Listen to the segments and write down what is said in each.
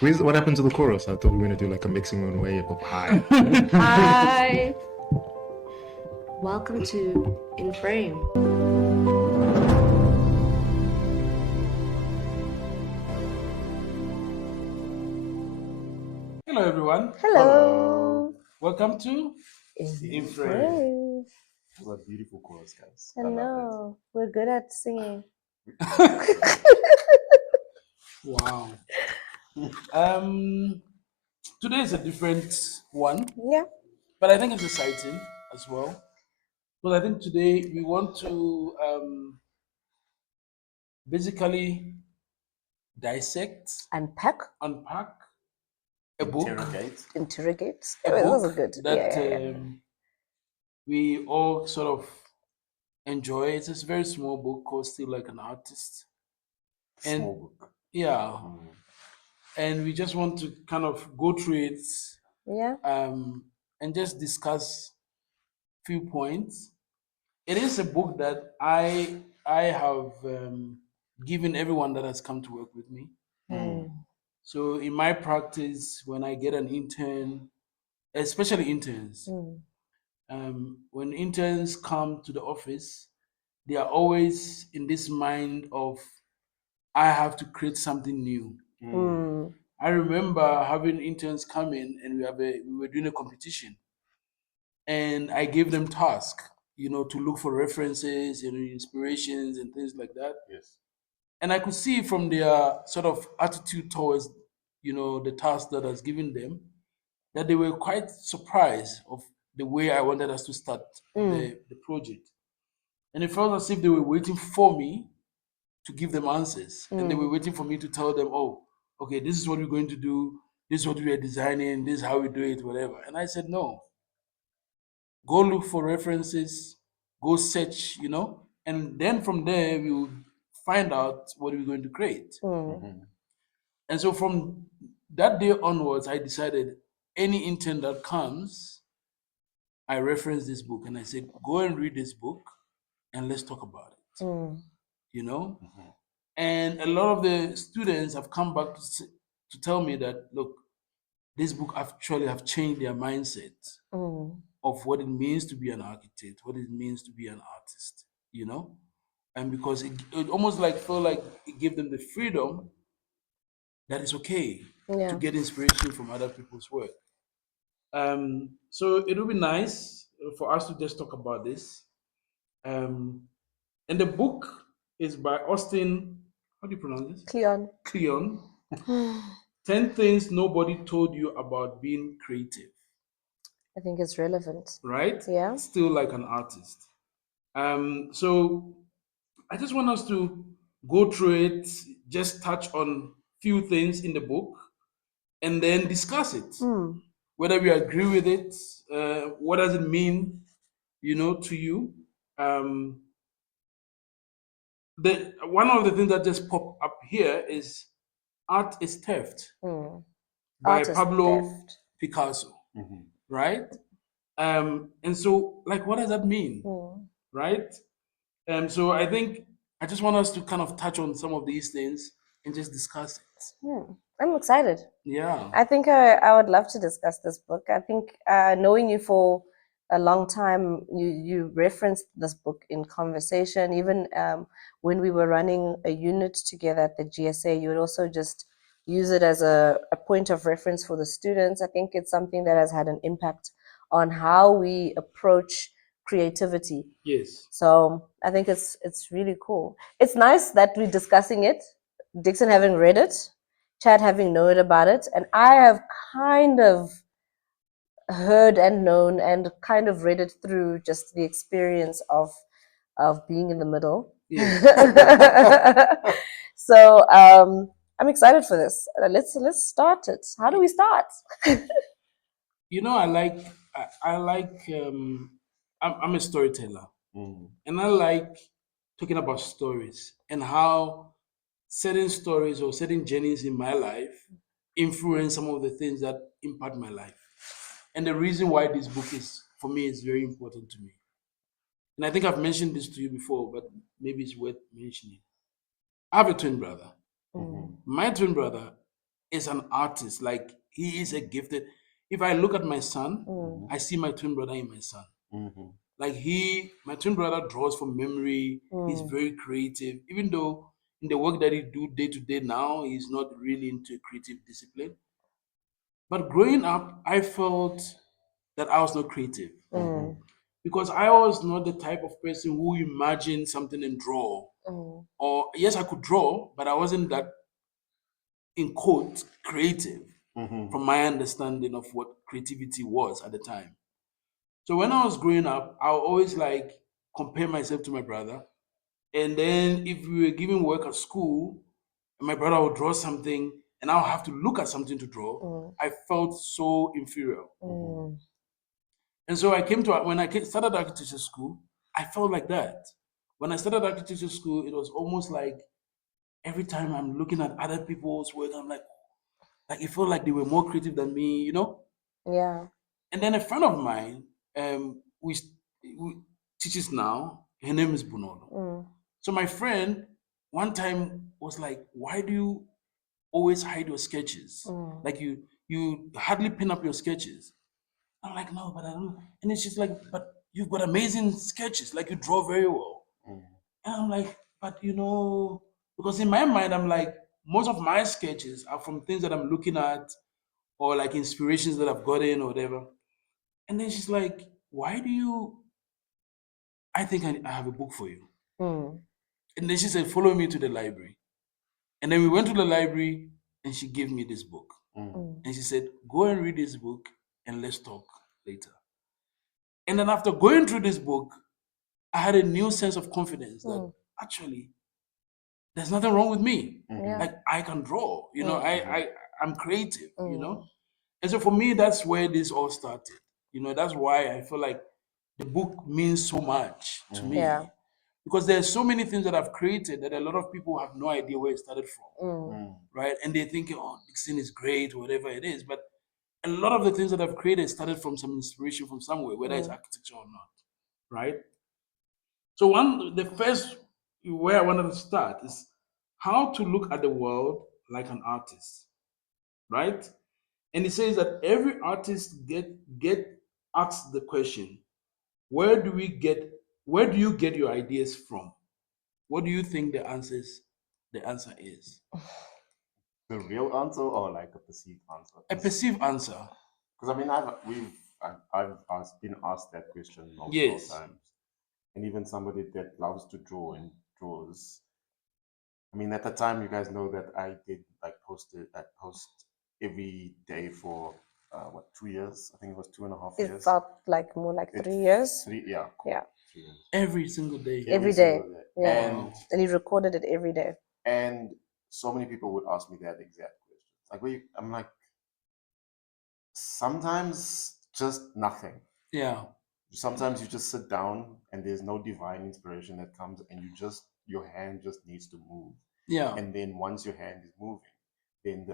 What happened to the chorus? I thought we were gonna do like a mixing one way of hi. Hi. Welcome to In Frame. Hello, everyone. Hello. Welcome to In Frame. Frame. What a beautiful chorus, guys. I know. We're good at singing. Wow. Today is a different one, Yeah. but I think it's exciting as well. Because I think today we want to basically dissect, Unpack. unpack a book, Interrogate. a Those are book good. that Yeah. we all sort of enjoy. It's a very small book called Still Like an Artist. And Small book. yeah, and we just want to kind of go through it Yeah. and just discuss few points. It is a book that I have given everyone that has come to work with me. So in my practice, when I get an intern, especially interns, when interns come to the office, they are always in this mind of I have to create something new. I remember having interns come in and we were doing a competition, and I gave them task, to look for references and inspirations and things like that. Yes. And I could see from their sort of attitude towards, the task that I was giving them, that they were quite surprised of the way I wanted us to start the project. And it felt as if they were waiting for me to give them answers. And they were waiting for me to tell them, oh, okay, this is what we're going to do. This is what we are designing. This is how we do it, whatever. And I said, no, go look for references, go search, and then from there we will find out what we're going to create. And so from that day onwards, I decided any intern that comes, I reference this book and I said, go and read this book and let's talk about it. You know? And a lot of the students have come back to tell me that, look, this book actually have changed their mindset of what it means to be an architect, what it means to be an artist, and because it almost like felt like it gave them the freedom that it's okay to get inspiration from other people's work. So it would be nice for us to just talk about this. Um, and the book is by Austin. How do you pronounce this? Kleon. Kleon. 10 things nobody told you about being creative. I think it's relevant. Right? Yeah. Still like an artist. So I just want us to go through it, just touch on few things in the book, and then discuss it. Whether we agree with it, what does it mean, to you? The one of the things that just popped up here is art is theft by Artist Pablo theft. Picasso, right? And so, like, what does that mean, right? So I think I just want us to kind of touch on some of these things and just discuss it. I'm excited. Yeah. I think I would love to discuss this book. I think knowing you for a long time, you referenced this book in conversation. Even when we were running a unit together at the GSA, you would also just use it as a point of reference for the students. I think it's something that has had an impact on how we approach creativity. Yes. So I think it's really cool. It's nice that we're discussing it. Dixon having read it, Chad having known about it, and I have kind of heard and known and kind of read it through just the experience of being in the middle. Yes. So I'm excited for this. Let's start it. How do we start? I like I'm a storyteller, and I like talking about stories and how certain stories or certain journeys in my life influence some of the things that impact my life. And the reason why this book is for me is very important to me. And I think I've mentioned this to you before, but maybe it's worth mentioning. I have a twin brother. My twin brother is an artist. Like he is a gifted. If I look at my son, Mm. I see my twin brother in my son. Mm-hmm. Like my twin brother draws from memory. He's Mm. very creative. Even though in the work that he do day to day now, he's not really into a creative discipline. But growing up, I felt that I was not creative Mm. because I was not the type of person who imagine something and draw. Mm. Or yes, I could draw, but I wasn't that in quote creative Mm-hmm. from my understanding of what creativity was at the time. So when I was growing up, I would always like compare myself to my brother. And then if we were giving work at school, and my brother would draw something and I'll have to look at something to draw, Mm. I felt so inferior. Mm. And so when started architecture school, I felt like that. When I started architecture school, it was almost like every time I'm looking at other people's work, I'm like it felt like they were more creative than me, you know? Yeah. And then a friend of mine, we teaches now. Her name is Bunolo. Mm. So my friend one time was like, "Why do you always hide your sketches? Mm. Like you hardly pin up your sketches." I'm like, "No, but I don't." And then she's like, "But you've got amazing sketches. Like you draw very well." And I'm like, "But because in my mind, I'm like, most of my sketches are from things that I'm looking at or like inspirations that I've gotten or whatever." And then she's like, "Why do you? I think I have a book for you." Mm. And then she said, "Follow me to the library." And then we went to the library and she gave me this book. Mm. And she said, "Go and read this book and let's talk later." And then after going through this book, I had a new sense of confidence that Mm. actually there's nothing wrong with me. Yeah. Like I can draw, Mm. I'm creative, Mm. And so for me, that's where this all started. That's why I feel like the book means so much to me. Yeah. Because there's so many things that I've created that a lot of people have no idea where it started from. Mm. Right? And they're thinking, oh, Dixon is great, whatever it is. But a lot of the things that I've created started from some inspiration from somewhere, whether it's Mm. architecture or not. Right? So the first where I wanted to start is how to look at the world like an artist. Right? And it says that every artist get asked the question, where do we get where do you get your ideas from? What do you think the answer is? The real answer or like a perceived answer? A perceived answer. Because I mean, I've been asked that question multiple Yes. times, and even somebody that loves to draw and draws. I mean, at the time, you guys know that I did like I post every day for what 2 years? I think it was 2.5 years. It felt like more like 3 years. Yeah, cool. Yeah. 3 years. Every single day. Every single day. day. Yeah. Wow. And you recorded it every day. And so many people would ask me that exact question. Like, I'm like, sometimes just nothing. Yeah. Sometimes you just sit down and there's no divine inspiration that comes, and your hand just needs to move. Yeah. And then once your hand is moving, then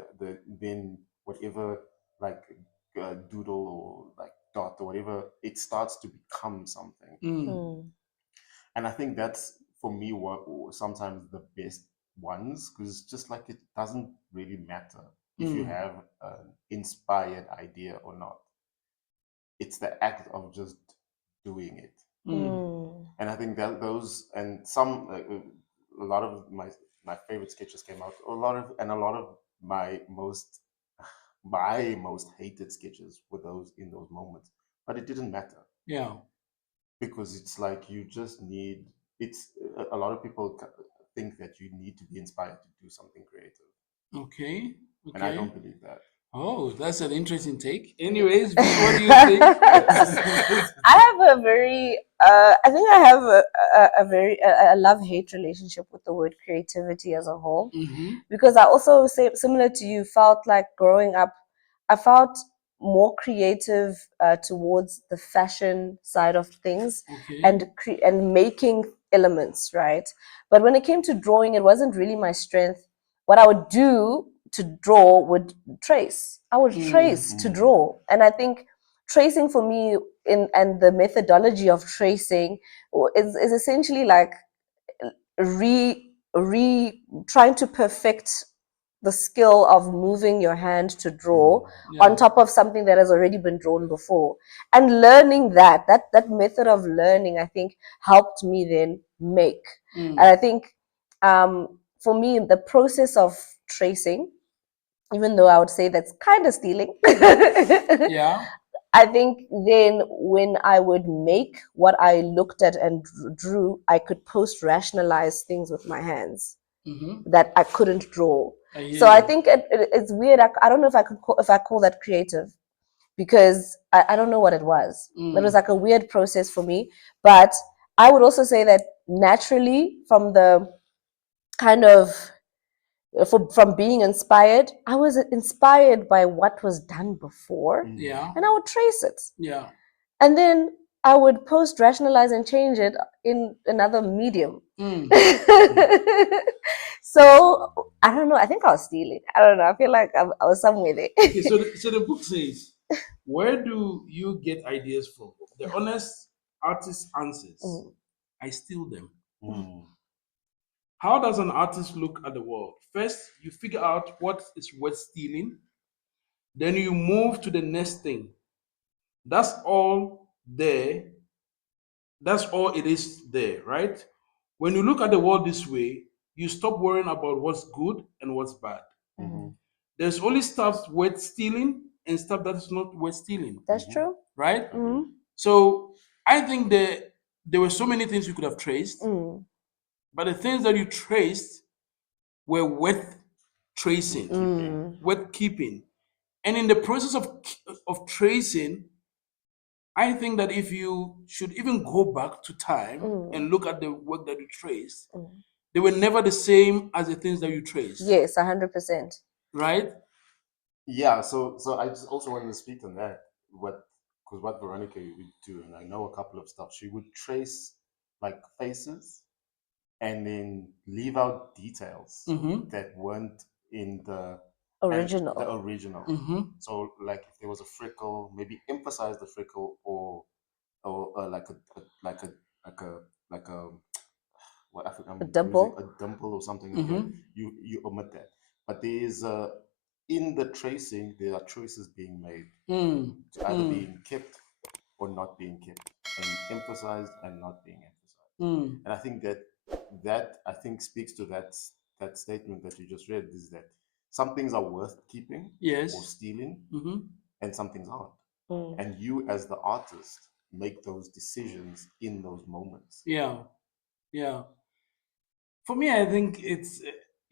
then whatever like doodle or like dot or whatever, it starts to become something. Mm. And I think that's for me what sometimes the best ones, because it's just like it doesn't really matter if you have an inspired idea or not. It's the act of just doing it. Mm. And I think that those and some a lot of my favorite sketches came out. A lot of my most my most hated sketches were those in those moments. But it didn't matter Yeah. because it's like you just need. It's a lot of people think that you need to be inspired to do something creative, Okay. and I Okay. don't believe that. Oh, that's an interesting take. Anyways, V, what do you think? I have a very, I think I have a very, a love-hate relationship with the word creativity as a whole. Mm-hmm. Because I also say similar to you, felt like growing up, I felt more creative towards the fashion side of things Okay. and making elements, right? But when it came to drawing, it wasn't really my strength. What I would do to draw would trace. I would trace to draw, and I think tracing for me and the methodology of tracing is essentially like re trying to perfect the skill of moving your hand to draw Yeah. on top of something that has already been drawn before, and learning that method of learning, I think, helped me then make. And I think for me, the process of tracing, even though I would say that's kind of stealing, Yeah. I think then when I would make what I looked at and drew, I could post rationalize things with my hands that I couldn't draw. So I think it's weird. I don't know if I call that creative, because I don't know what it was. It was like a weird process for me. But I would also say that naturally, from the kind of from being inspired, I was inspired by what was done before, Yeah. and I would trace it. Yeah. And then I would post, rationalize, and change it in another medium. So I don't know. I think I was stealing. I don't know. I feel like I was somewhere there. Okay, so the book says, where do you get ideas from? The honest artist answers, I steal them. How does an artist look at the world? First, you figure out what is worth stealing. Then you move to the next thing. That's all there. That's all it is there, right? When you look at the world this way, you stop worrying about what's good and what's bad. There's only stuff worth stealing and stuff that's not worth stealing. That's true. Right? So I think that there were so many things you could have traced, but the things that you traced were worth tracing, worth keeping. And in the process of tracing, I think that if you should even go back to time and look at the work that you traced, they were never the same as the things that you traced. Yes, 100%. Right? Yeah, so I just also wanted to speak on that. Because what Veronica would do, and I know a couple of stuff, she would trace like faces and then leave out details that weren't in the Original. original. So like if there was a freckle, maybe emphasize the freckle, or like a what African A music, dimple. a dimple or something like that. You omit that, but there is in the tracing there are choices being made to either being kept or not being kept, and emphasized and not being emphasized. And I think that I think speaks to that statement that you just read, is that some things are worth keeping or stealing, and some things aren't. And you as the artist make those decisions in those moments. Yeah. Yeah. For me, I think it's,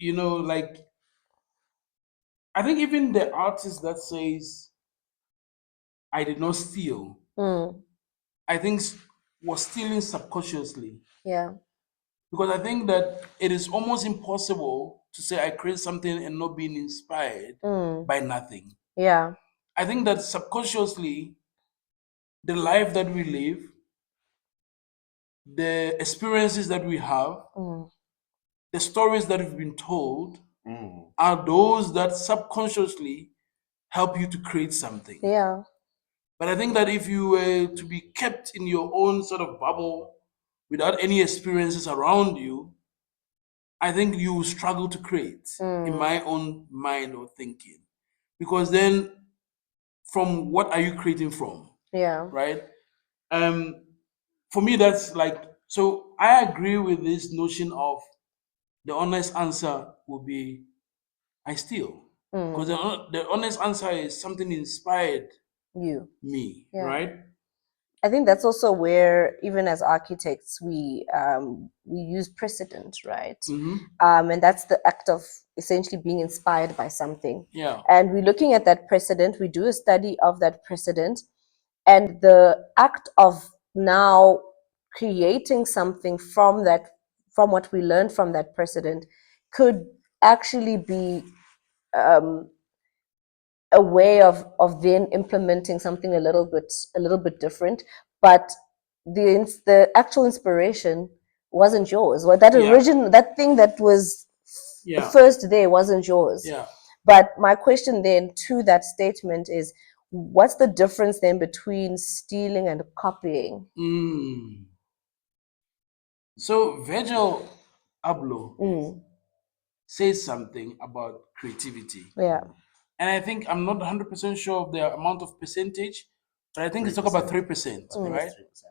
like, I think even the artist that says, I did not steal, I think was stealing subconsciously. Yeah. Because I think that it is almost impossible to say I create something and not being inspired by nothing. Yeah. I think that subconsciously, the life that we live, the experiences that we have, the stories that we've been told, are those that subconsciously help you to create something. Yeah. But I think that if you were to be kept in your own sort of bubble without any experiences around you, I think you will struggle to create, in my own mind or thinking. Because then, from what are you creating from? Yeah. Right? For me, that's like, so I agree with this notion of the honest answer will be, I steal. Because the honest answer is something inspired You. me, Yeah. right? I think that's also where, even as architects, we use precedent, right? And that's the act of essentially being inspired by something. Yeah. And we're looking at that precedent. We do a study of that precedent, and the act of now creating something from that, from what we learned from that precedent, could actually be a way of then implementing something a little bit different, but the actual inspiration wasn't yours. Well, that original, that thing that was first there wasn't yours. Yeah. But my question then to that statement is, what's the difference then between stealing and copying? So Virgil Abloh says something about creativity. Yeah. And I think I'm not 100% sure of the amount of percentage, but I think it's talk about 3%, I think right? it's 3%.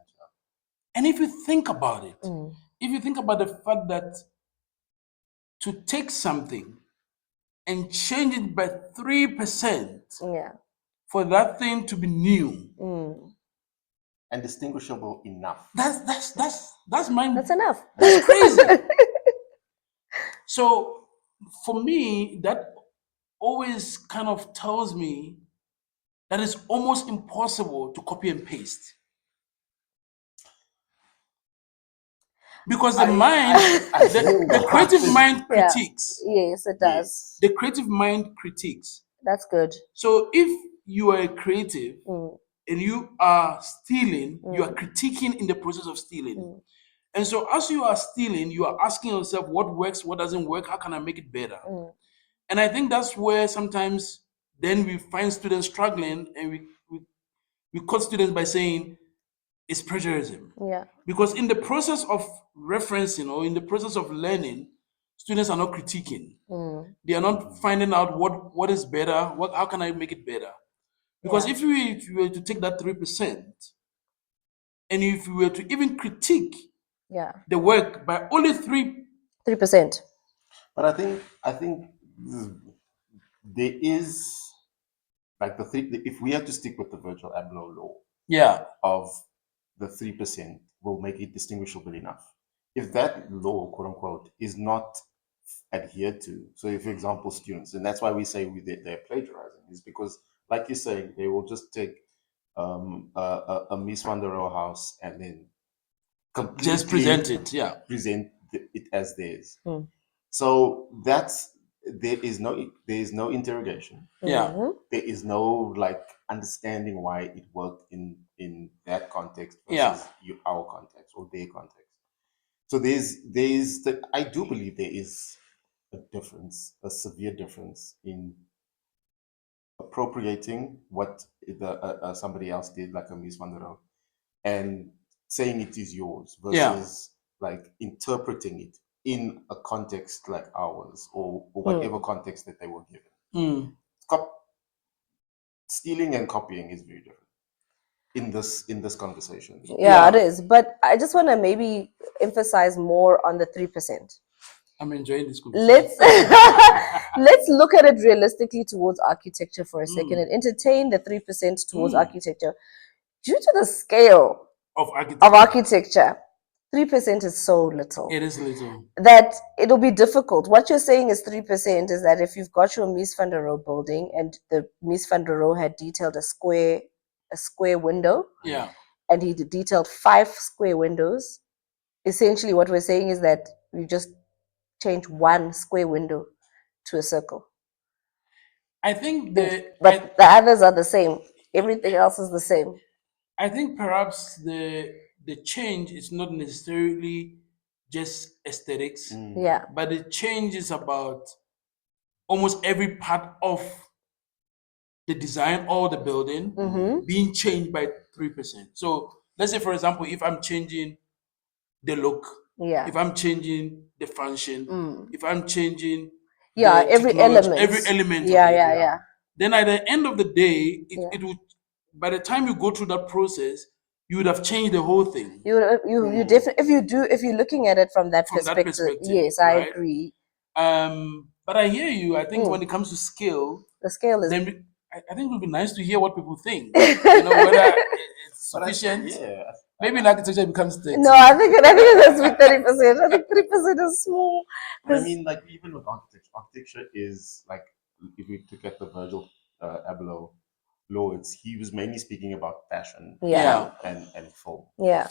And if you think about it, Mm. if you think about the fact that to take something and change it by 3% Yeah. for that thing to be new, Mm. And distinguishable enough. that's mind. That's enough. That's crazy. So for me, that always kind of tells me that it's almost impossible to copy and paste. Because the mind, I the, hear the that. creative mind Yeah. critiques. Yes, it does. Yes. The creative mind critiques. That's good. So if you are a creative Mm. and you are stealing, you are Mm. critiquing in the process of stealing. Mm. And so as you are stealing, you are asking yourself what works, what doesn't work, how can I make it better? Mm. And I think that's where sometimes then we find students struggling and we cut students by saying it's plagiarism. Yeah. Because in the process of referencing or in the process of learning, students are not critiquing. Mm. They are not finding out what is better, how can I make it better? Because Yeah. if you were to take that 3% and if you were to even critique Yeah. the work by only 3, 3%. But I think there is like the three. If we have to stick with the virtual Abloh law, yeah, of the 3% will make it distinguishable enough. If that law, quote unquote, is not adhered to, so if, for example, students, and that's why we say they're plagiarizing, is because, like you're saying, they will just take a Mies van der Rohe house and then completely just present it. Yeah, present it as theirs. Mm. So that's there is no interrogation. yeah, Mhm. There is no like understanding why it worked in that context Yeah. versus our context or their context. So I do believe there is a difference, a severe difference in appropriating what somebody else did, like a Mies van der Rohe, and saying it is yours Yeah. versus like interpreting it in a context like ours or whatever context that they were given. Mm. Stealing and copying is very different in this conversation. Yeah, Yeah. it is. But I just want to maybe emphasize more on the 3%. I'm enjoying this conversation. Let's look at it realistically towards architecture for a second Mm. and entertain the 3% towards Mm. architecture. Due to the scale Of of architecture. architecture, 3% is so little It is little. that it'll be difficult. What you're saying is 3% is that if you've got your Mies van der Rohe building and the Mies van der Rohe had detailed a square window, Yeah. and he detailed 5 square windows, essentially what we're saying is that you just change one square window to a circle. I think But the others are the same. Everything else is the same. I think perhaps the change is not necessarily just aesthetics, Yeah. but the change is about almost every part of the design or the building Mm-hmm. being changed by 3%. So let's say, for example, if I'm changing the look, Yeah. if I'm changing the function, if I'm changing Yeah, the every technology, element. every element Yeah, of it, yeah. then at the end of the day, Yeah. it would, by the time you go through that process, you would have changed the whole thing You definitely, if you're looking at it from that from that perspective. yes, I right? agree. But I hear you. I think when it comes to scale, The scale is then I think it would be nice to hear what people think. Whether it's sufficient. Maybe in architecture it becomes 30. No, I think it has to be 30%. I think 3% is small. But I mean, like even with architecture is like if we look at the Virgil Abloh law, he was mainly speaking about fashion, Yeah. and film, Yeah.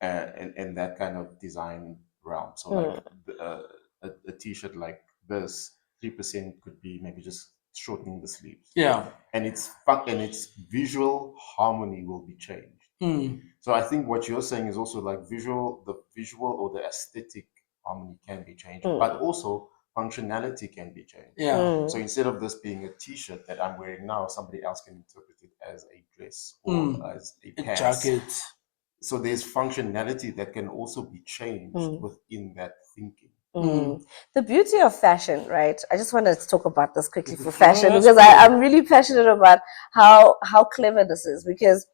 and that kind of design realm. So like a t-shirt like this, 3% could be maybe just shortening the sleeves. Yeah. And its visual harmony will be changed. So I think what you're saying is also like the visual or the aesthetic harmony can be changed, but also functionality can be changed. Yeah. So instead of this being a t-shirt that I'm wearing now, somebody else can interpret it as a dress or as a pants. Jacket. So there's functionality that can also be changed within that thinking. The beauty of fashion, right? I just want to talk about this quickly for Oh, fashion that's because cool. I'm really passionate about how clever this is, because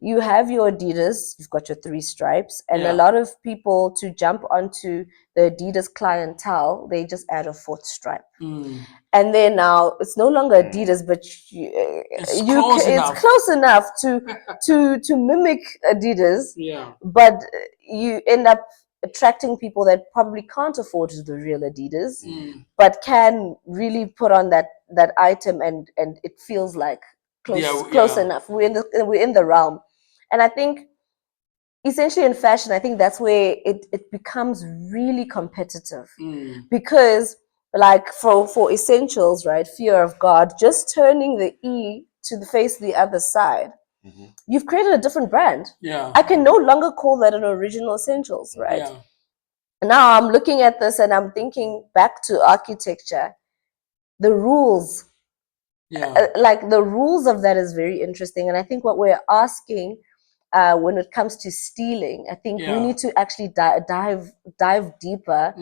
you have your Adidas, you've got your 3 stripes, and Yeah. a lot of people, to jump onto the Adidas clientele, they just add a 4th stripe. And then now it's no longer Adidas, but It's close it's enough. close enough to mimic Adidas, Yeah. but you end up attracting people that probably can't afford the real Adidas, but can really put on that item, and it feels like close enough. We're in the realm, and I think essentially in fashion, I think that's where it becomes really competitive, because like for essentials, right? Fear of God, just turning the E to the face the other side, you've created a different brand. Yeah. I can no longer call that an original essentials, right? Yeah. Now I'm looking at this and I'm thinking back to architecture, the rules, like the rules of that is very interesting. And I think what we're asking when it comes to stealing, I think we need to actually dive deeper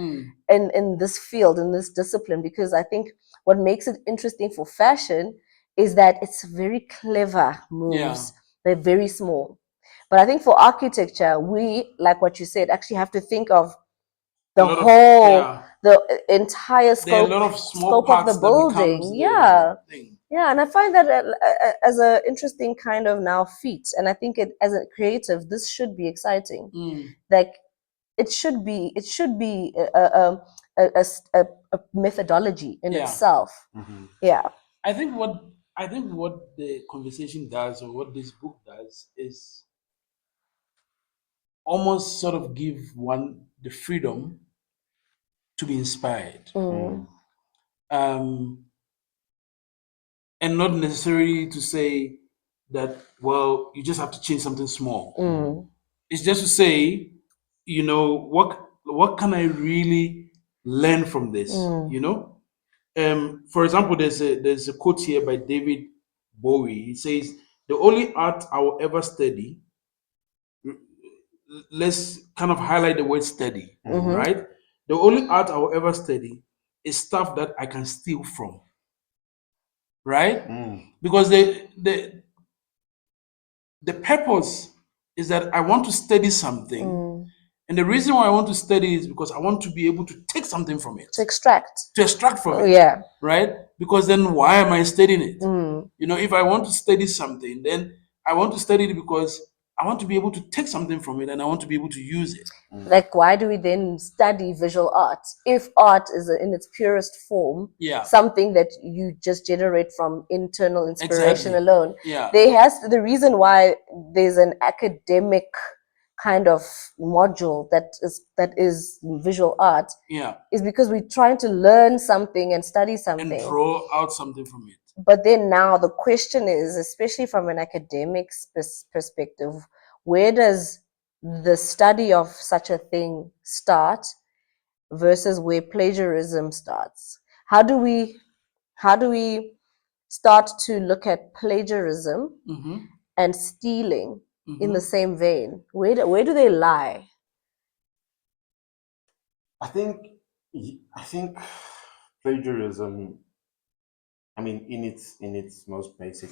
in this field, in this discipline, because I think what makes it interesting for fashion is that it's very clever moves. They're very small. But I think for architecture, we, like what you said, actually have to think of the entire scope, there are a lot of small scope of the parts that building. becomes the Yeah. thing. Yeah, and I find that as an interesting kind of now feat. And I think as a creative, this should be exciting. Like it should be a methodology in itself. Yeah. I think what the conversation does, or what this book does, is almost sort of give one the freedom to be inspired. And not necessarily to say that, well, you just have to change something small. It's just to say, what can I really learn from this? For example, there's a quote here by David Bowie. He says, "The only art I will ever study." Let's kind of highlight the word "study," right? The only art I will ever study is stuff that I can steal from, right? Because the purpose is that I want to study something, and the reason why I want to study is because I want to be able to take something from it, To extract from it. Yeah. Right? Because then why am I studying it? If I want to study something, then I want to study it because I want to be able to take something from it, and I want to be able to use it. Like, why do we then study visual art if art is in its purest form something that you just generate from internal inspiration alone? The reason why there's an academic kind of module that is visual art is because we're trying to learn something and study something and draw out something from it. But then now the question is, especially from an academic perspective, where does the study of such a thing start versus where plagiarism starts? How do we start to look at plagiarism and stealing in the same vein? Where do they lie? I think plagiarism, I mean, in its most basic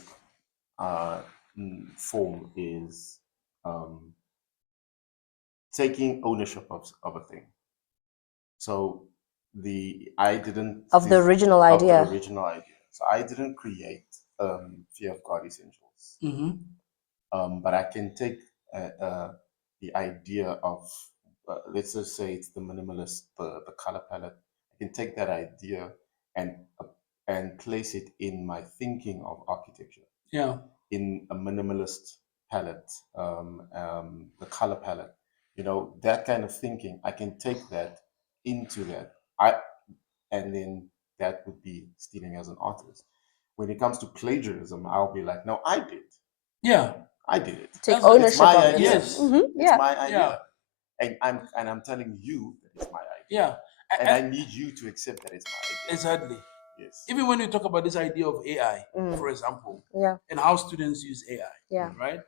form, is taking ownership of a thing. So I didn't Of the original idea. Of the original idea. So I didn't create Fear of God Essentials. But I can take the idea of let's just say it's the minimalist, the color palette. I can take that idea and place it in my thinking of architecture. Yeah. In a minimalist palette, the color palette, that kind of thinking. I can take that into that. And then that would be stealing as an artist. When it comes to plagiarism, I'll be like, no, I did. Yeah. I did it. Take ownership it's my of idea. it. Yes. It's my idea. Yeah. And I'm telling you that it's my idea. Yeah. And I need you to accept that it's my idea. Exactly. Yes. Even when you talk about this idea of AI, for example, and how students use AI, right?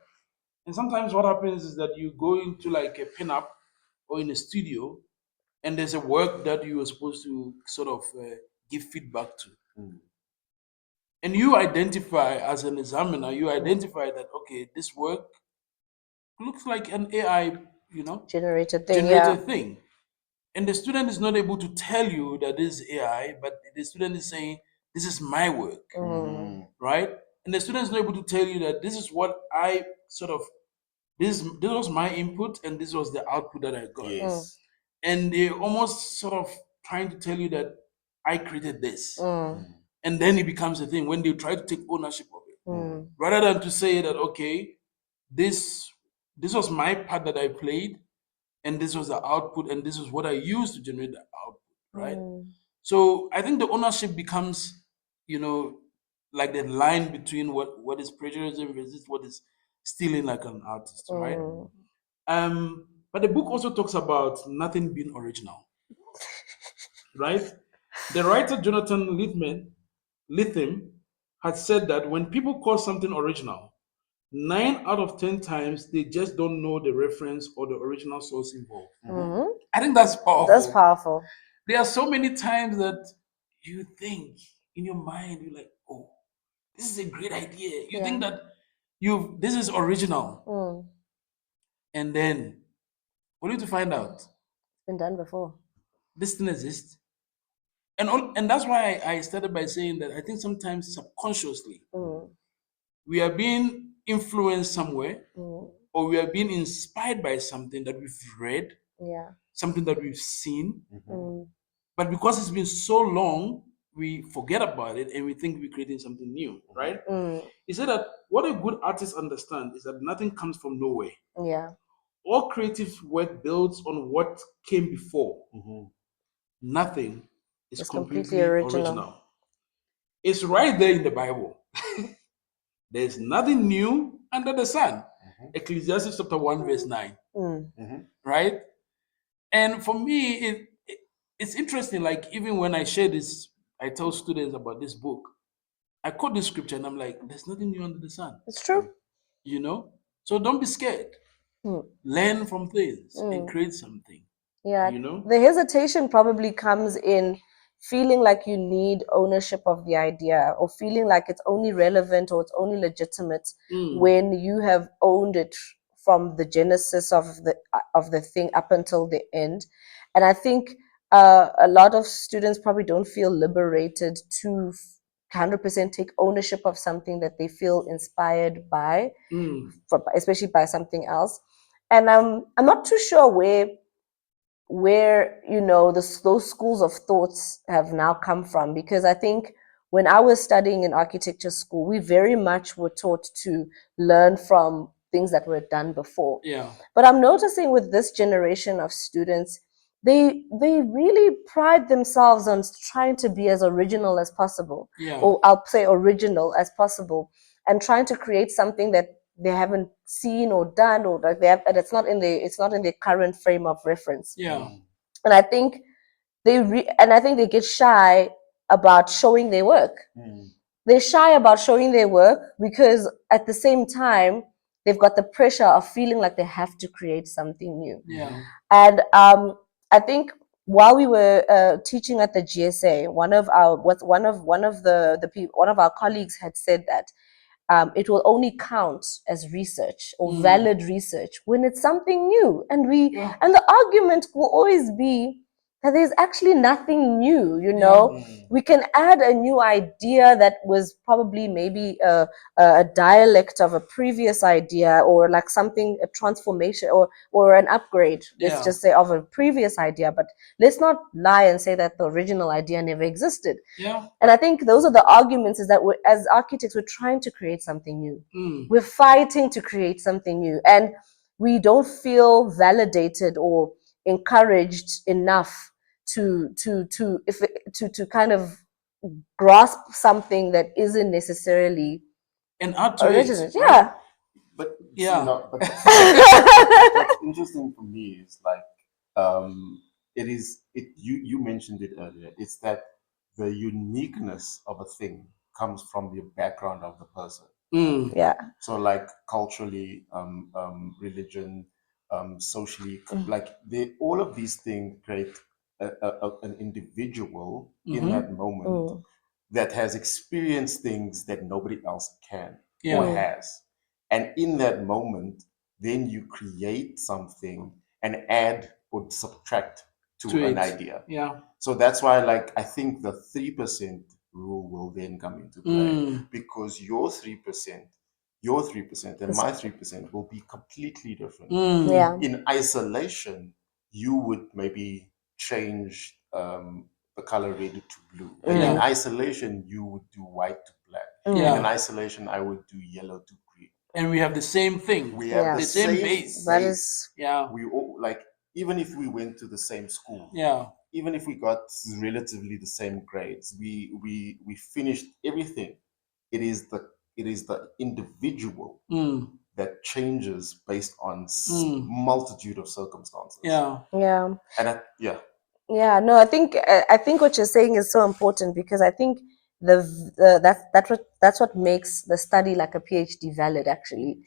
And sometimes what happens is that you go into like a pinup or in a studio, and there's a work that you are supposed to sort of give feedback to. And you identify as an examiner, you identify that, okay, this work looks like an AI, Generated thing, yeah. generated thing. And the student is not able to tell you that this is AI, but the student is saying, this is my work, right? And the student is not able to tell you that this is what I sort of, this was my input and this was the output that I got. Yes. And they almost sort of trying to tell you that I created this. And then it becomes a thing when they try to take ownership of it. Rather than to say that, okay, this was my part that I played, and this was the output, and this is what I used to generate the output, right? So I think the ownership becomes, like the line between what is plagiarism versus what is stealing like an artist, right? But the book also talks about nothing being original, right? The writer Jonathan Lithium had said that when people call something original, 9 out of 10 times they just don't know the reference or the original source involved. I think that's powerful. That's powerful. There are so many times that you think in your mind, you're like, oh, this is a great idea. You think that this is original. And then only to find out It's been done before. this thing exists. And that's why I started by saying that I think sometimes subconsciously we are being influenced somewhere, or we are being inspired by something that we've read, something that we've seen. But because it's been so long, we forget about it and we think we're creating something new, right? He said that what a good artist understands is that nothing comes from nowhere. Yeah. All creative work builds on what came before. Nothing is It's completely completely original. original. It's right there in the Bible. There's nothing new under the sun. Ecclesiastes chapter 1, verse 9. Right? And for me, it's interesting. Like, even when I share this, I tell students about this book, I quote this scripture and I'm like, there's nothing new under the sun. It's true. So don't be scared. Learn from things and create something. Yeah. The hesitation probably comes in feeling like you need ownership of the idea, or feeling like it's only relevant or it's only legitimate when you have owned it from the genesis of the thing up until the end. And I think a lot of students probably don't feel liberated to 100% take ownership of something that they feel inspired by, especially by something else. And I'm not too sure where those schools of thoughts have now come from, because I think when I was studying in architecture school, we very much were taught to learn from things that were done before. But I'm noticing with this generation of students, they really pride themselves on trying to be as original as possible, or I'll say original as possible, and trying to create something that they haven't seen or done, or that and it's not in the current frame of reference. And I think they get shy about showing their work. They're shy about showing their work because at the same time they've got the pressure of feeling like they have to create something new. And I think while we were teaching at the GSA, one of our colleagues had said that it will only count as research or valid research when it's something new. And the argument will always be that there's actually nothing new. We can add a new idea that was probably maybe a dialect of a previous idea, or like something, a transformation or an upgrade, let's just say, of a previous idea. But let's not lie and say that the original idea never existed. And I think those are the arguments, is that as architects, we're trying to create something new. We're fighting to create something new. And we don't feel validated or encouraged enough to kind of grasp something that isn't necessarily and add to original. it. Right? But Yeah. what's interesting for me is like you mentioned it earlier. It's that the uniqueness of a thing comes from the background of the person. Yeah. So like culturally, religion, socially, like all of these things create an individual in that moment that has experienced things that nobody else can or has. And in that moment, then you create something and add or subtract to an idea. Yeah. So that's why, like, I think the 3% rule will then come into play because your 3%, and my 3% will be completely different. Yeah. In isolation, you would maybe change the color red to blue. And in isolation, you would do white to black. And in isolation, I would do yellow to green. And we have the same thing. We have Yeah. the same same base. That base. is, Yeah. We all, like, even if we went to the same school, Yeah. even if we got relatively the same grades, we finished everything. It is the individual that changes based on multitude of circumstances. Yeah. yeah. And Yeah, no, I think what you're saying is so important because I think that's what makes the study like a PhD valid actually.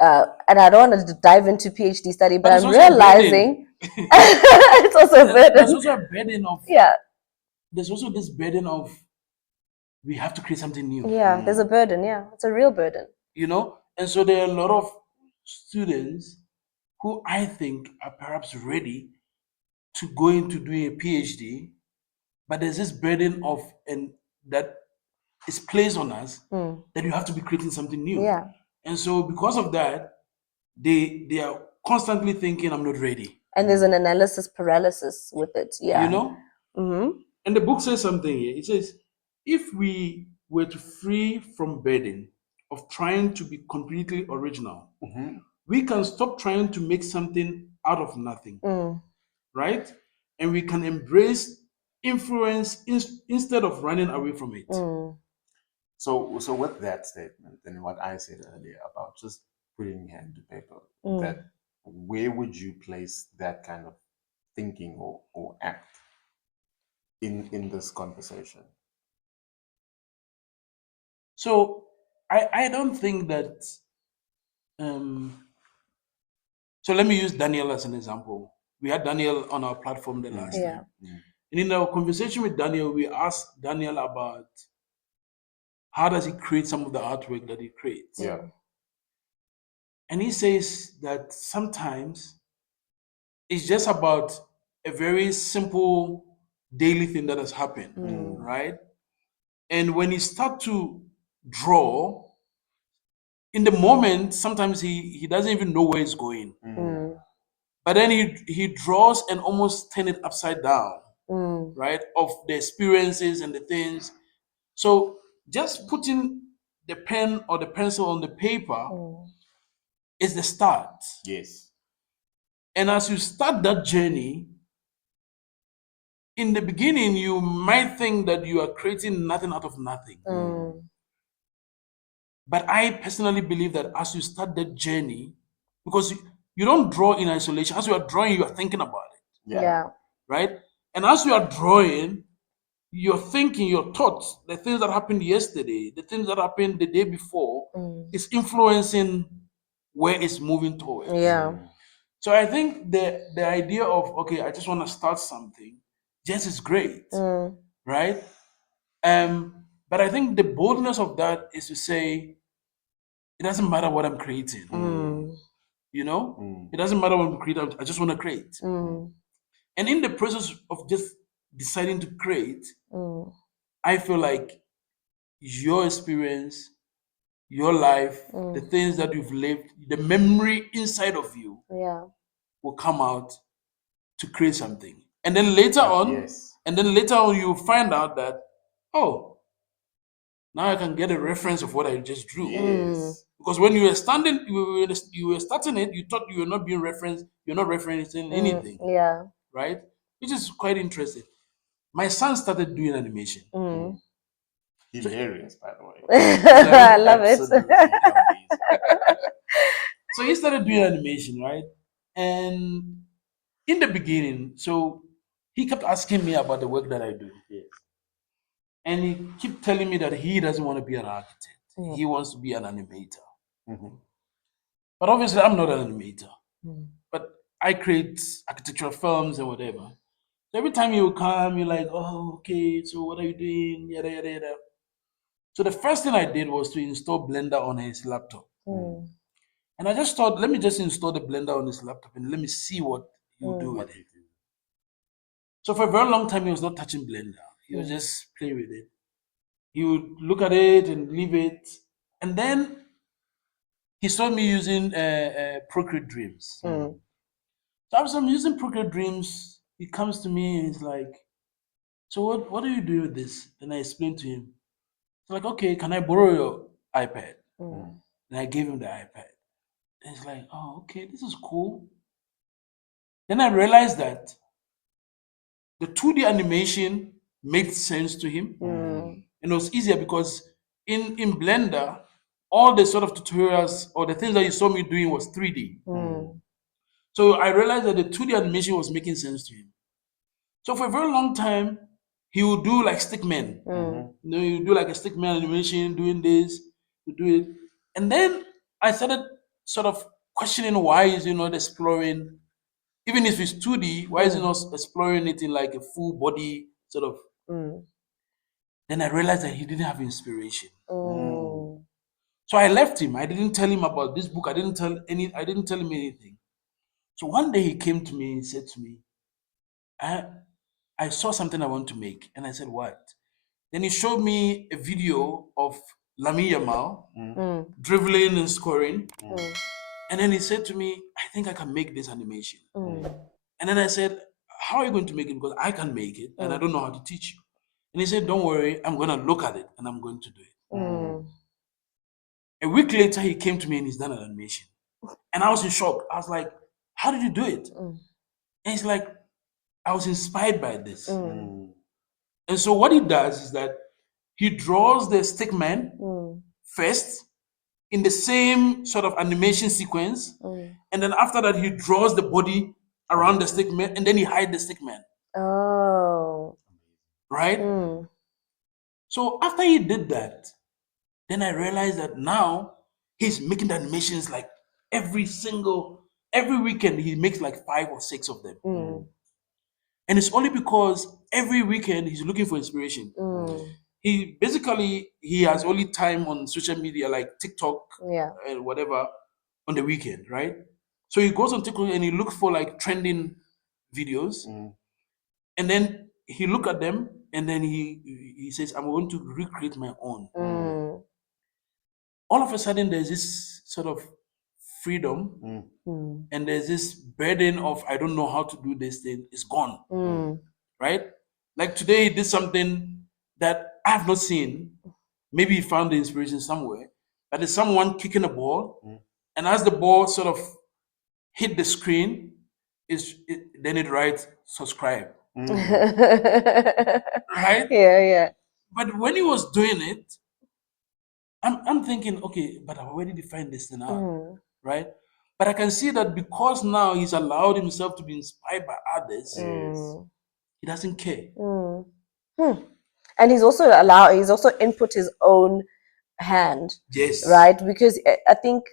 And I don't want to dive into PhD study, but I'm realizing it's also a burden. There's also a burden of Yeah. There's also this burden of we have to create something new. Yeah, there's a burden. Yeah, it's a real burden. You know, and so there are a lot of students who I think are perhaps ready to go into doing a PhD, but there's this burden of and that is placed on us that you have to be creating something new. Yeah. And so because of that, they are constantly thinking I'm not ready. And there's an analysis paralysis with it. Yeah. You know? And the book says something here. It says, if we were to free from burden of trying to be completely original, we can stop trying to make something out of nothing, right? And we can embrace influence instead of running away from it. So with that statement and what I said earlier about just putting pen to paper, that where would you place that kind of thinking or act in this conversation? So I don't think that so let me use Daniel as an example. We had Daniel on our platform the last time. And in our conversation with Daniel, we asked Daniel about how does he create some of the artwork that he creates. Yeah. And he says that sometimes it's just about a very simple daily thing that has happened, right? And when he start to draw, in the moment, sometimes he doesn't even know where he's going. But then he draws and almost turn it upside down, right? Of the experiences and the things. So just putting the pen or the pencil on the paper is the start. Yes. And as you start that journey, in the beginning, you might think that you are creating nothing out of nothing. But I personally believe that as you start that journey, because you don't draw in isolation, as you are drawing, you are thinking about it. Yeah. Right? And as you are drawing, you're thinking, your thoughts, the things that happened yesterday, the things that happened the day before, is influencing where it's moving towards. Yeah. So I think the idea of, okay, I just want to start something, just is great, right? But I think the boldness of that is to say, it doesn't matter what I'm creating. You know? It doesn't matter what I'm creating, I just want to create. And in the process of just deciding to create, I feel like your experience, your life, the things that you've lived, the memory inside of you will come out to create something. And then later on, you find out that, oh, now I can get a reference of what I just drew. Yes. Because when you were standing, you were starting it, you thought you were not being referenced, you're not referencing anything. Yeah. Right? Which is quite interesting. My son started doing animation. Hilarious, by the way. I love it. Absolutely amazing. So he started doing animation, right? And in the beginning, so he kept asking me about the work that I do. Yes. And he kept telling me that he doesn't want to be an architect. He wants to be an animator. But obviously, I'm not an animator. But I create architectural films and whatever. So every time you come, you're like, oh, okay, so what are you doing? Yada, yada, yada. So the first thing I did was to install Blender on his laptop. Mm. And I just thought, let me just install the Blender on his laptop and let me see what he'll do with What it. you do. So for a very long time, he was not touching Blender. He was Mm. just playing with it. He would look at it and leave it. And then he saw me using Procreate Dreams. Mm. So as I'm using Procreate Dreams, he comes to me and he's like, so what are you doing with this? And I explained to him. He's like, okay, can I borrow your iPad? Mm. And I gave him the iPad. And he's like, oh, okay, this is cool. Then I realized that the 2D animation made sense to him. Mm. And it was easier because in Blender, all the sort of tutorials or the things that you saw me doing was 3D. Mm. So I realized that the 2D animation was making sense to him. So for a very long time, he would do like stickman. Mm. You know, you do like a stickman animation, doing this, you do it. And then I started sort of questioning why is he not exploring, even if it's 2D, why is he Mm. not exploring it in like a full body sort of. Mm. Then I realized that he didn't have inspiration. Mm. So I left him. I didn't tell him about this book. I didn't tell him anything. So one day he came to me and said to me, I I saw something I want to make. And I said, what? Then he showed me a video of Lamine Yamal Mm. dribbling and scoring. Mm. And then he said to me, I think I can make this animation. Mm. And then I said, how are you going to make it? Because I can make it and I don't know how to teach you. And he said, don't worry, I'm going to look at it and I'm going to do it. Mm. A week later, he came to me and he's done an animation. And I was in shock. I was like, how did you do it? Mm. And he's like, I was inspired by this. Mm. And so what he does is that he draws the stickman Mm. first in the same sort of animation sequence. Mm. And then after that, he draws the body around the stickman and then he hides the stickman, Oh. right? Mm. So after he did that, then I realized that now he's making the animations like every weekend he makes like 5 or 6 of them. Mm. And it's only because every weekend he's looking for inspiration. Mm. He has only time on social media like TikTok Yeah. and whatever on the weekend, right? So he goes on TikTok and he looks for like trending videos, and then he look at them and then he says, I'm going to recreate my own. Mm. All of a sudden there's this sort of freedom Mm. and there's this burden of I don't know how to do this thing. It's gone. Mm. Right? Like today he did something that I have not seen. Maybe he found the inspiration somewhere. But there's someone kicking a ball, and as the ball sort of hit the screen, then it writes subscribe. Right? Yeah, yeah. But when he was doing it, I'm thinking, okay, but I've already defined this thing out, Mm. right? But I can see that because now he's allowed himself to be inspired by others, Mm. he doesn't care. Mm. Hmm. And he's also input his own hand, Yes. right? Because I think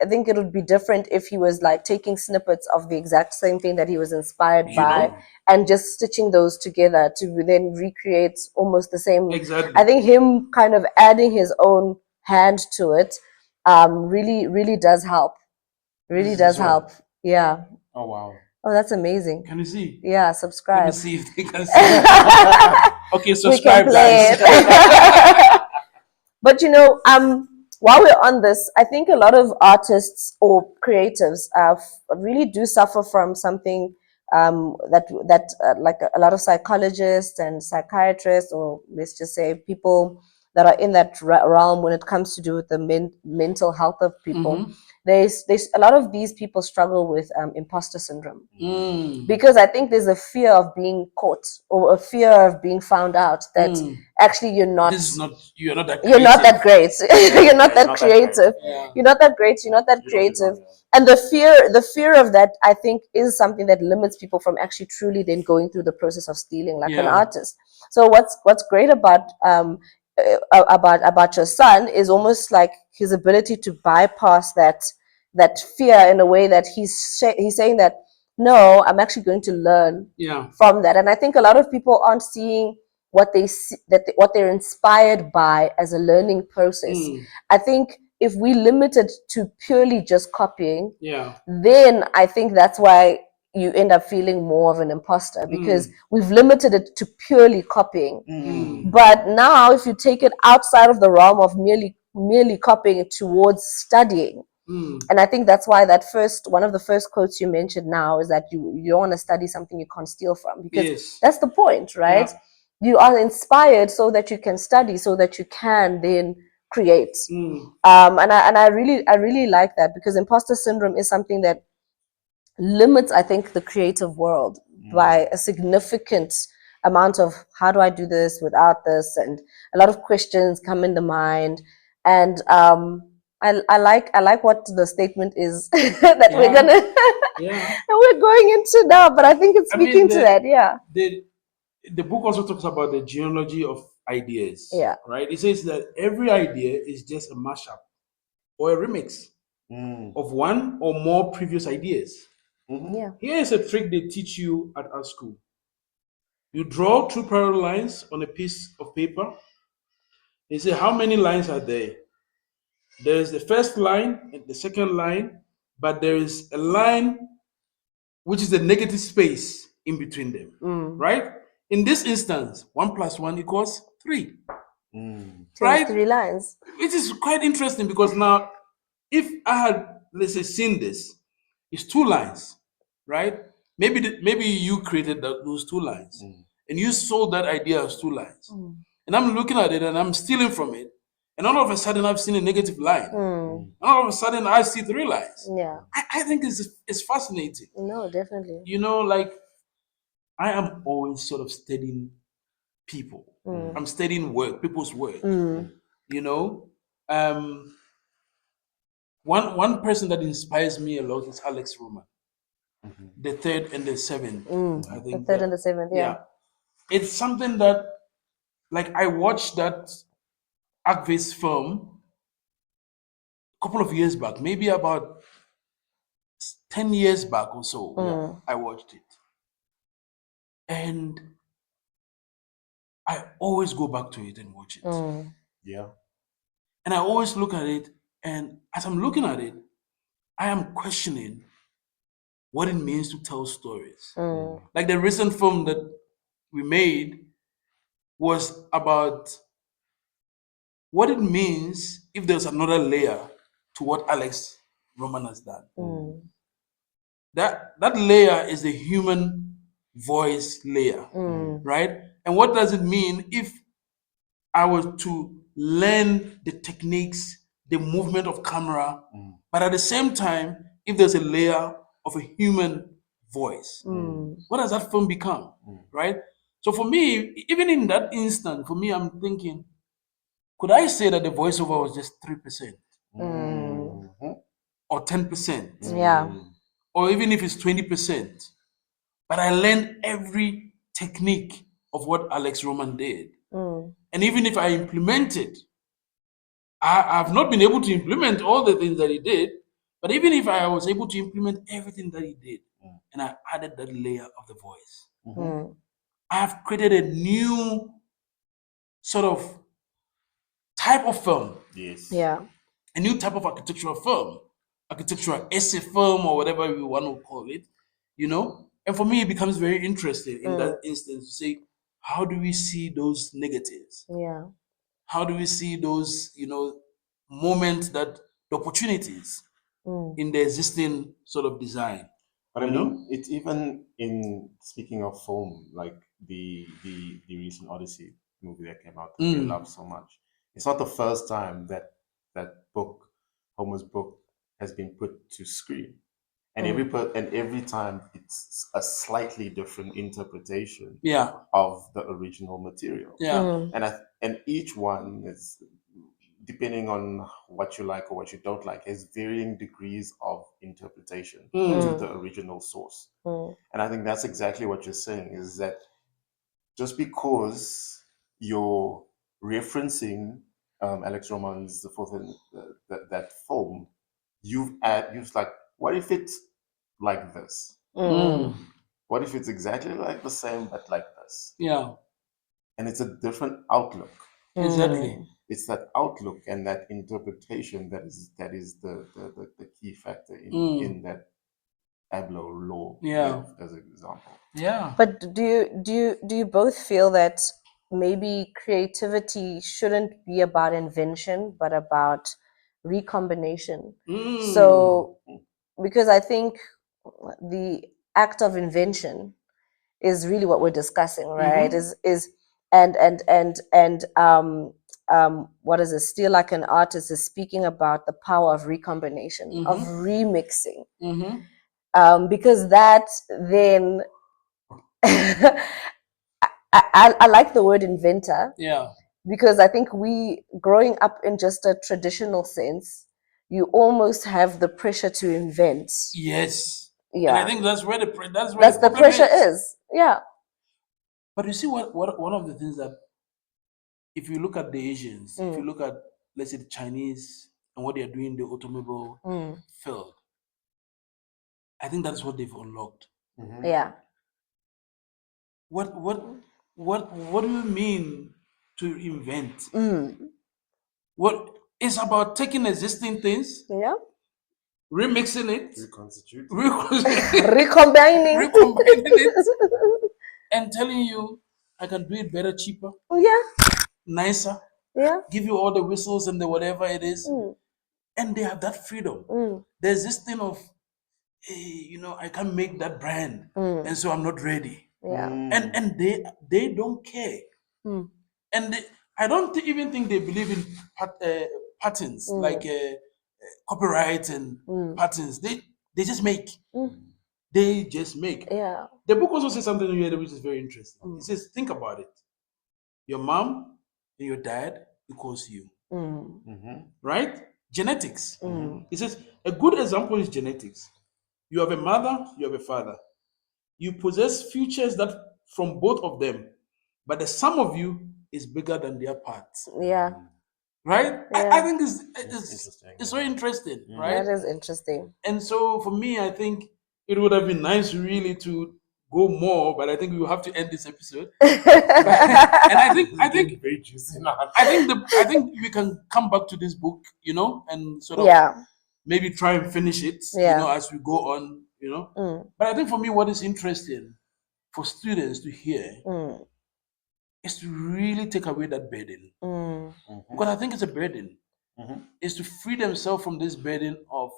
it would be different if he was like taking snippets of the exact same thing that he was inspired You by know? and just stitching those together to then recreate almost the same. Exactly. I think him kind of adding his own hand to it really really does help. Really This does one. help. Yeah. Oh wow. Oh, that's amazing. Can you see? Yeah, Let me subscribe. see if they can see. Okay, We can subscribe, play guys. it. But while we're on this, I think a lot of artists or creatives really do suffer from something that like a lot of psychologists and psychiatrists, or let's just say people that are in that realm when it comes to do with the mental health of people. There's a lot of these people struggle with imposter syndrome, because I think there's a fear of being caught or a fear of being found out that actually you're not You're not that you're not that great. You're not that not that great. creative. Yeah. You're not that great. You're not that You don't creative. belong, And the fear of that, I think, is something that limits people from actually truly then going through the process of stealing, like an Yeah. artist. So what's great about your son is almost like his ability to bypass that fear in a way that he's saying that no, I'm actually going to learn Yeah. from that. And I think a lot of people aren't seeing what they see, what they're inspired by as a learning process. I think if we limit it to purely just copying, Yeah. then I think that's why you end up feeling more of an imposter, because we've limited it to purely copying. But now if you take it outside of the realm of merely copying it towards studying, and I think that's why that one of the first quotes you mentioned now is that you don't want to study something you can't steal from, because Yes. that's the point, right? Yeah. You are inspired so that you can study, so that you can then create. And I really like that, because imposter syndrome is something that limits, I think, the creative world by a significant amount of how do I do this without this, and a lot of questions come in the mind. And I like what the statement is that we're gonna we're going into now, but I think it's speaking to that. The book also talks about the genealogy of ideas. Yeah. Right. It says that every idea is just a mashup or a remix of one or more previous ideas. Yeah. Here is a trick they teach you at our school. You draw two parallel lines on a piece of paper. They say, how many lines are there? There is the first line and the second line, but there is a line which is the negative space in between them, right? In this instance, 1 plus 1 equals 3, So right? 3 lines. Which is quite interesting, because now, if I had, let's say, seen this, it's 2 lines, right? Maybe you created those 2 lines, and you sold that idea as 2 lines, and I'm looking at it and I'm stealing from it, and all of a sudden I've seen a negative line, and all of a sudden I see 3 lines. Yeah. I think it's fascinating. No, definitely. Like, I am always sort of studying people. I'm studying people's work. You know, um, one person that inspires me a lot is Alex Roman, the third and the seventh. I The think third and the seventh, yeah. It's something that, like, I watched that Akvis film a couple of years back, maybe about 10 years back or so. I watched it, and I always go back to it and watch it. Yeah. And I always look at it, and as I'm looking at it, I am questioning what it means to tell stories. Like the recent film that we made was about what it means if there's another layer to what Alex Roman has done. That layer is the human voice layer, right? And what does it mean if I was to learn the techniques, the movement of camera, but at the same time, if there's a layer of a human voice, what does that film become, right? So for me, even in that instant, for me, I'm thinking, could I say that the voiceover was just 3% or 10%, Yeah. or even if it's 20%? But I learned every technique of what Alex Roman did. And even if I implemented, I've not been able to implement all the things that he did, but even if I was able to implement everything that he did, and I added that layer of the voice, I have created a new sort of type of film. Yes. Yeah. A new type of architectural film, architectural essay film, or whatever we want to call it. And for me, it becomes very interesting in that instance to say, how do we see those negatives? Yeah. How do we see those, moments, the opportunities in the existing sort of design? But I mean, it's even in speaking of film, like the recent Odyssey movie that came out that we love so much. It's not the first time that that book, Homer's book, has been put to screen, and every time it's a slightly different interpretation of the original material. And each one is, depending on what you like or what you don't like, has varying degrees of interpretation to the original source. And I think that's exactly what you're saying, is that just because you're referencing Alex Roman's The Fourth and that film, you've like, what if it's like this? What if it's exactly like the same but like this? Yeah, And it's a different outlook. exactly. It's that outlook and that interpretation that is the key factor in that Ablo law Yeah, as an example. yeah. But do you both feel that maybe creativity shouldn't be about invention, but about recombination? So, because I think the act of invention is really what we're discussing, right? Is and what is it? Still like an artist is speaking about the power of recombination, of remixing, because that then I like the word inventor. Yeah. Because I think we, growing up in just a traditional sense, you almost have the pressure to invent. Yes. Yeah. And I think that's where that's where That's the the problem pressure is. Yeah. But you see, what one of the things that, if you look at the Asians, if you look at, let's say, the Chinese and what they are doing in the automobile field, I think that's what they've unlocked. Yeah. What do you mean to invent? What it's about taking existing things, Yeah. remixing it, Reconstitute. Recombining. recombining it, and telling you I can do it better, cheaper, Yeah. nicer, Yeah. give you all the whistles and the whatever it is, and they have that freedom. There's this thing of, hey, I can't make that brand, and so I'm not ready. Yeah. And they don't care, and I don't even think they believe in patents like copyright and patents. They just make. They just make. Yeah. The book also says something here which is very interesting. It says, think about it. Your mom and your dad equals you. Right? Genetics. It says a good example is genetics. You have a mother, you have a father. You possess features that from both of them, but the sum of you is bigger than their parts. Yeah. Right? Yeah. I think it's Interesting. it's so interesting, That right? is interesting. And so for me, I think it would have been nice really to go more, but I think we will have to end this episode. And I think Very juicy now. I think we can come back to this book, and sort of Yeah. maybe try and finish it, Yeah. as we go on. But I think for me, what is interesting for students to hear is to really take away that burden, because I think it's a burden, is to free themselves from this burden of,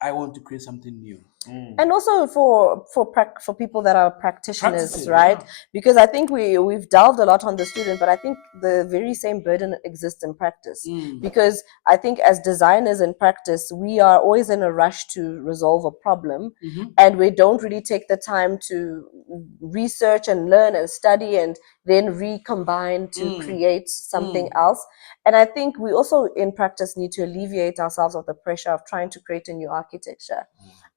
I want to create something new. And also for people that are practitioners, Practicing, right? yeah. Because I think we've delved a lot on the student, but I think the very same burden exists in practice. Because I think as designers in practice, we are always in a rush to resolve a problem, and we don't really take the time to research and learn and study and then recombine to create something else. And I think we also in practice need to alleviate ourselves of the pressure of trying to create a new architecture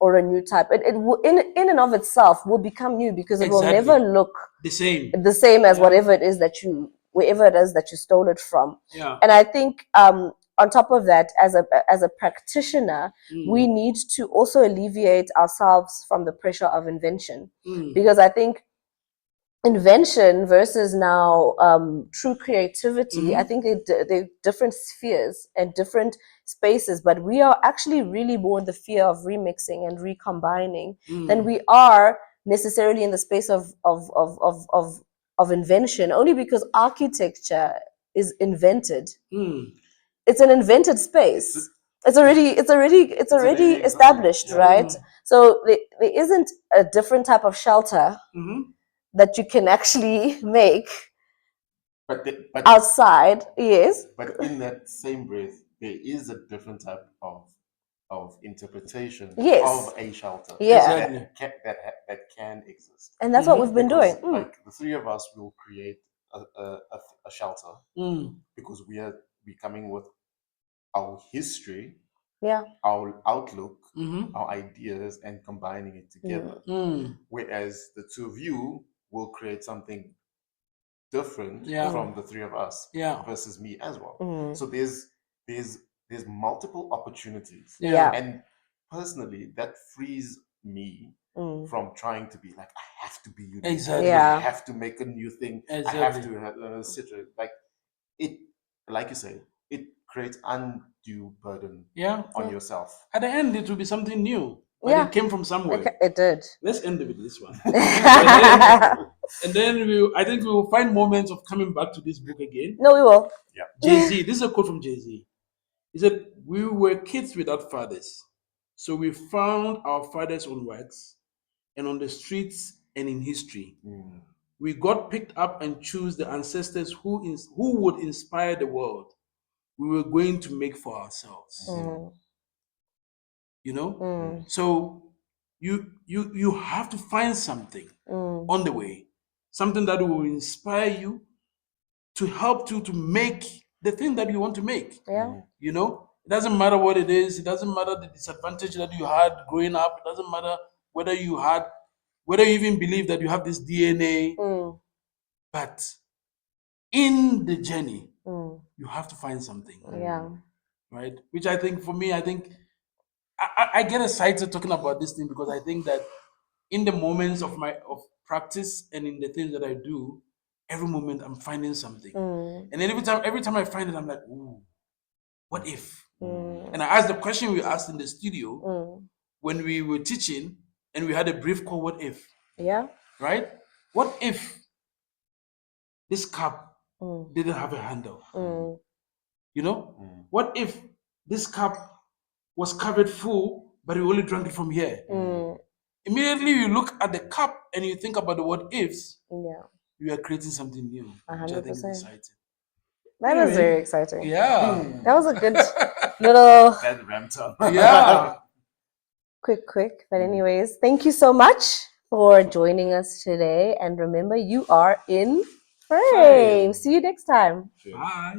or a new type. It will, in and of itself, will become new because it will Exactly. never look The same. as whatever it is that wherever it is that you stole it from. Yeah. And I think on top of that, as a practitioner, we need to also alleviate ourselves from the pressure of invention, because I think invention versus now true creativity, I think they're different spheres and different spaces, but we are actually really more in the fear of remixing and recombining than we are necessarily in the space of invention, only because architecture is invented. It's an invented space. It's already established, right? So there isn't a different type of shelter that you can actually make But outside. Yes. But in that same breath, there is a different type of interpretation Yes. of a shelter Yeah. Exactly. that can exist. And that's what we've been Because, doing. like, the three of us will create a shelter because we coming with our history, Yeah. our outlook, our ideas, and combining it together. Whereas the two of you will create something different Yeah. from the three of us Yeah. versus me as well. So there's multiple opportunities. Yeah. And personally, that frees me from trying to be like, I have to be unique. Exactly. Yeah. I have to make a new thing. Exactly. I have to sit like it. Like you say, it creates undue burden on yourself. At the end, it will be something new, but Yeah. it came from somewhere. It did. Let's end with this one. and then I think we will find moments of coming back to this book again. No, we will. Yeah. Jay-Z, this is a quote from Jay-Z. He said, "We were kids without fathers, so we found our fathers on wax and on the streets and in history. We got picked up and chose the ancestors who would inspire the world. We were going to make for ourselves." You know? So you have to find something on the way, something that will inspire you to help you to make the thing that you want to make. Yeah. You know, it doesn't matter what it is. It doesn't matter the disadvantage that you had growing up. It doesn't matter whether you even believe that you have this DNA. But in the journey, you have to find something. Yeah. Right? Which I think, for me, I get excited talking about this thing because I think that in the moments of practice and in the things that I do, every moment I'm finding something. And then every time I find it, I'm like, ooh, what if? And I asked the question we asked in the studio when we were teaching and we had a brief call, what if? Yeah. Right? What if this cup didn't have a handle? You know? What if this cup was covered full, but we only drank it from here? Immediately you look at the cup and you think about the what ifs. Yeah. You are creating something new, which I think is 100%. exciting. That was very exciting. Yeah. That was a good little That ramped up. Yeah. quick. But anyways, thank you so much for joining us today. And remember, you are in frame. See you next time. Bye.